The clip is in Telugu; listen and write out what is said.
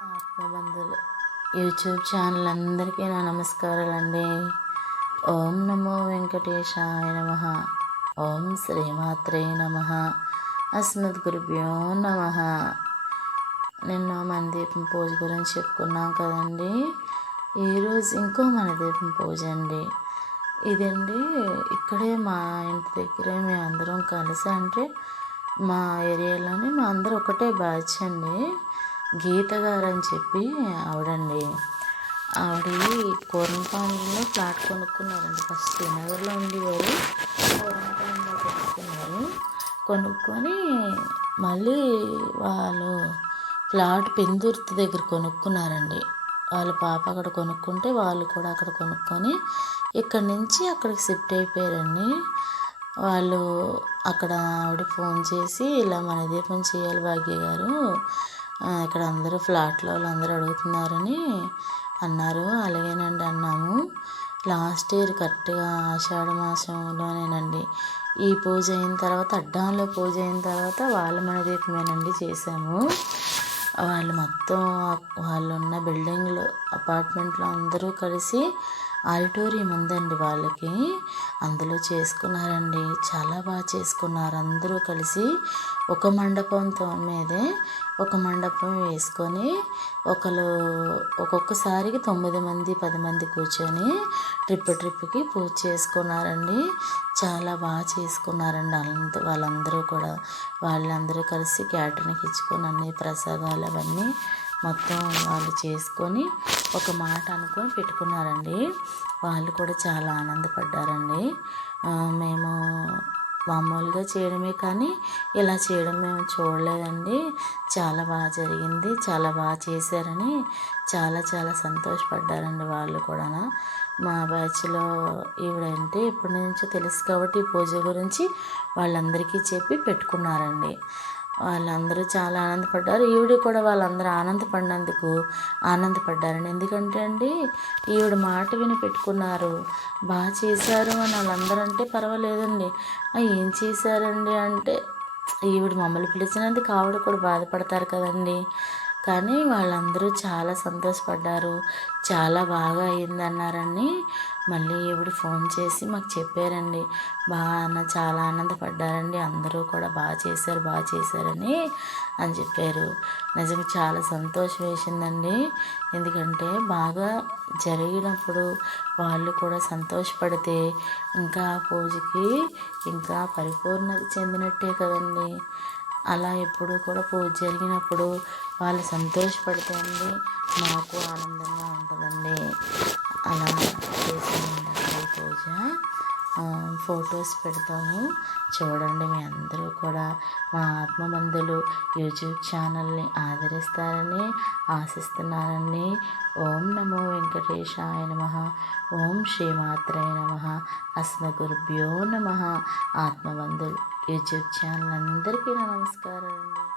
ఆత్మబంధులు యూట్యూబ్ ఛానల్ అందరికీ నా నమస్కారాలండి. ఓం నమో వెంకటేశాయ నమ. ఓం శ్రీమాత్రే నమ. అస్మద్ గురుభ్యో నమ. నిన్న మన దీపం పూజ గురించి చెప్పుకున్నాం కదండి. ఈరోజు ఇంకో మన దీపం పూజ అండి. ఇదండి ఇక్కడే మా ఇంటి దగ్గరే మేము అందరం కలిసి అంటే మా ఏరియాలోనే మా అందరూ ఒకటే బ్యాచ్ అండి. గీత గారు అని చెప్పి ఆవిడండి. ఆవిడ కూరంపాలెంలో ఫ్లాట్ కొనుక్కున్నారండి ఫస్ట్. శ్రీనగర్లో ఉండేవారు. కూరంపాలెంలో కొనుక్కున్నారు. కొనుక్కొని మళ్ళీ వాళ్ళు ఫ్లాట్ పెందుర్తి దగ్గర కొనుక్కున్నారండి. వాళ్ళ పాప అక్కడ కొనుక్కుంటే వాళ్ళు కూడా అక్కడ కొనుక్కొని ఇక్కడ నుంచి అక్కడికి షిఫ్ట్ అయిపోయారండి. వాళ్ళు అక్కడ ఆవిడ ఫోన్ చేసి ఇలా మన దీపం చేయాలి భాగ్య గారు. ఇక్కడ అందరూ ఫ్లాట్లో వాళ్ళందరూ అడుగుతున్నారని అన్నారు. అలాగేనండి అన్నాము. లాస్ట్ ఇయర్ కరెక్ట్గా ఆషాఢ మాసంలోనేనండి. ఈ పూజ అయిన తర్వాత అడ్డంలో పూజ అయిన తర్వాత వాళ్ళ మన దీపమేనండి చేసాము వాళ్ళు మొత్తం వాళ్ళు ఉన్న బిల్డింగ్లో అపార్ట్మెంట్లో అందరూ కలిసి ఆడిటోరియం ఉందండి వాళ్ళకి. అందులో చేసుకున్నారండి. చాలా బాగా చేసుకున్నారు. అందరూ కలిసి ఒక మండపంతో మీదే ఒక మండపం వేసుకొని ఒకరు ఒక్కొక్కసారికి తొమ్మిది మంది పది మంది కూర్చొని ట్రిప్ ట్రిప్కి పూజ చేసుకున్నారండి. చాలా బాగా చేసుకున్నారండి అంత వాళ్ళందరూ కూడా. వాళ్ళందరూ కలిసి క్యాటరింగ్ ఇచ్చుకొని అన్ని ప్రసాదాలు అవన్నీ మొత్తం వాళ్ళు చేసుకొని ఒక మాట అనుకొని పెట్టుకున్నారండి. వాళ్ళు కూడా చాలా ఆనందపడ్డారండి. మేము మామూలుగా చేయడమే కానీ ఇలా చేయడం మేము చూడలేదండి. చాలా బాగా జరిగింది. చాలా బాగా చేశారని చాలా చాలా సంతోషపడ్డారండి వాళ్ళు కూడా మా బ్యాచ్లో ఈవిడంటే ఇప్పటి నుంచో తెలుసు కాబట్టి పూజ గురించి వాళ్ళందరికీ చెప్పి పెట్టుకున్నారండి. వాళ్ళందరూ చాలా ఆనందపడ్డారు. ఈవిడ కూడా వాళ్ళందరూ ఆనందపడినందుకు ఆనందపడ్డారండి. ఎందుకంటే అండి ఈవిడ మాట విని పెట్టుకున్నారు. బాగా చేశారు అని వాళ్ళందరూ అంటే పర్వాలేదండి. ఏం చేశారండి అంటే ఈవిడ మమ్మల్ని పిలిచినందుకు ఆవిడ కూడా బాధపడతారు కదండి. కానీ వాళ్ళందరూ చాలా సంతోషపడ్డారు. చాలా బాగా అయిందన్నారని మళ్ళీ ఈవిడ ఫోన్ చేసి మాకు చెప్పారండి. బాగా చాలా ఆనందపడ్డారండి. అందరూ కూడా బాగా చేశారు బాగా చేశారని అని చెప్పారు. నిజంగా చాలా సంతోషం వేసిందండి. ఎందుకంటే బాగా జరిగినప్పుడు వాళ్ళు కూడా సంతోషపడితే ఇంకా పూజకి ఇంకా పరిపూర్ణత చెందినట్టే కదండి. అలా ఎప్పుడు కూడా పూజ జరిగినప్పుడు వాళ్ళు సంతోషపడితే మాకు ఆనందంగా ఉంటుందండి. అలా చేసామండి పూజ ఫొటోస్ పెడతాము. చూడండి మీ అందరూ కూడా మా ఆత్మబంధులు యూట్యూబ్ ఛానల్ని ఆదరిస్తారని ఆశిస్తున్నారండి. ఓం నమో వెంకటేశాయ నమ. ఓం శ్రీమాత్రయ నమ. అస్మగురుభ్యో నమ. ఆత్మబంధులు యూట్యూబ్ ఛానల్ అందరికీ నమస్కారం అండి.